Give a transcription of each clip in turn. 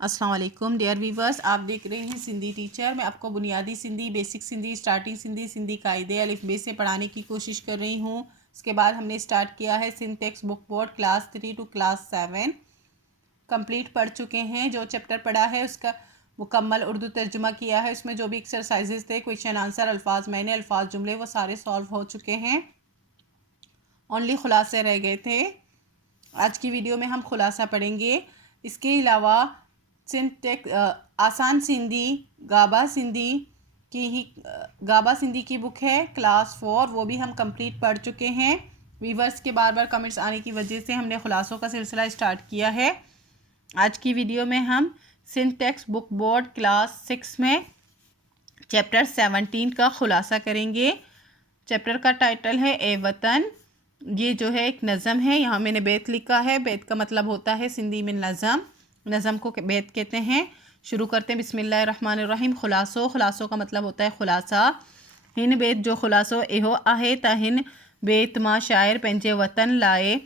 अस्सलाम वालेकुम dear viewers, आप देख रहे हैं सिंधी टीचर। मैं आपको बुनियादी सिंधी, बेसिक सिंधी, स्टार्टिंग सिंधी, सिंधी कायदे अलिफ बे से पढ़ाने की कोशिश कर रही हूँ। उसके बाद हमने स्टार्ट किया है Sindh text book board class 3 to class 7 complete पढ़ चुके हैं। जो चैप्टर पढ़ा है उसका मुकम्मल उर्दू तर्जुमा किया है। उसमें जो भी एक्सरसाइजेज थे, क्वेश्चन आंसर, अल्फाज मैंने, अल्फाज जुमले, वो सारे सॉल्व हो चुके हैं। ओनली खुलासे रह गए थे। आज की वीडियो में हम खुलासा पढ़ेंगे। इसके अलावा आसान सिंधी, गाबा सिंधी गाबा सिंधी की बुक है क्लास 4, वो भी हम कंप्लीट पढ़ चुके हैं। वीवर्स के बार बार कमेंट्स आने की वजह से हमने खुलासों का सिलसिला स्टार्ट किया है। आज की वीडियो में हम Sindh text book board class 6 में चैप्टर 17 का खुलासा करेंगे। चैप्टर का टाइटल है ए वतन। ये जो है एक नज़म है। यहाँ मैंने बैत लिखा है। बैत का मतलब होता है सिंधी में नज़म। नज़म को बैत कहते हैं। शुरू करते हैं बिस्मिल्लाहिर्रहमानिर्रहीम। खुलासों का मतलब होता है खुलासा। हिन बैत जो खुलासो एहो आहे त हिन बैत मां शायर पंहिंजे वतन लाए।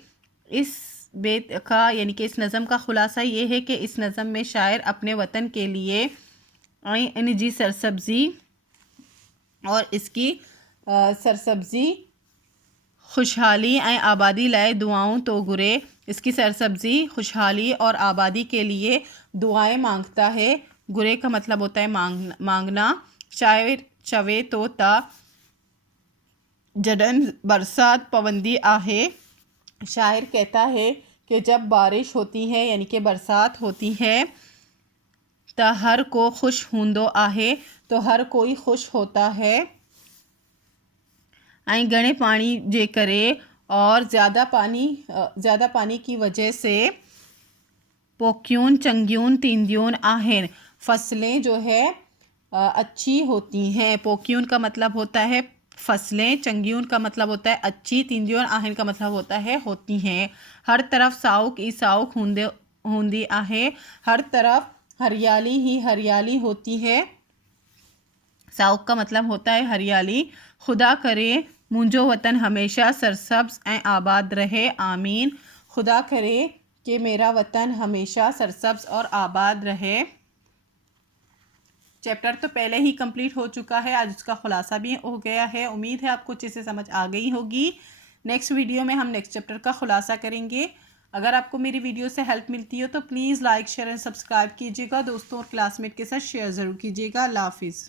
इस बैत का यानी कि इस नज़म का खुलासा ये है कि इस नज़म में शायर अपने वतन के लिए इन जी सरसब्जी और इसकी सरसब्जी, खुशहाली आबादी लाए दुआओं तो गुरे। इसकी सरसब्जी, खुशहाली और आबादी के लिए दुआएं मांगता है। गुरे का मतलब होता है मांगना। शायर चवे तो ता जडन बरसात पवंदी आहे। शायर कहता है कि जब बारिश होती है यानी कि बरसात होती है, त हर को खुश हूंदो आहे, तो हर कोई खुश होता है। ऐं घणे पानी जे करे और ज़्यादा पानी की वजह से पोक्यून चंगियून तींदियून आहिन, फसलें जो है अच्छी होती हैं। पोक्यून का मतलब होता है फसलें, चंगियून का मतलब होता है अच्छी, तींदियून आहिन का मतलब होता है होती हैं। हर तरफ साउक ई साउक होंदी आहे। हर तरफ हरियाली ही हरियाली होती है। साउक का मतलब होता है हरियाली। खुदा करे मुंजो वतन हमेशा सरसब्ज ऐं आबाद रहे, आमीन। खुदा करे कि मेरा वतन हमेशा सरसब्ज और आबाद रहे। चैप्टर तो पहले ही कंप्लीट हो चुका है। आज उसका खुलासा भी हो गया है। उम्मीद है आपको अच्छे से समझ आ गई होगी। नेक्स्ट वीडियो में हम नेक्स्ट चैप्टर का खुलासा करेंगे। अगर आपको मेरी वीडियो से हेल्प मिलती हो तो please like share and subscribe कीजिएगा। दोस्तों और क्लासमेट के साथ शेयर ज़रूर कीजिएगा। अल्लाह हाफिज़।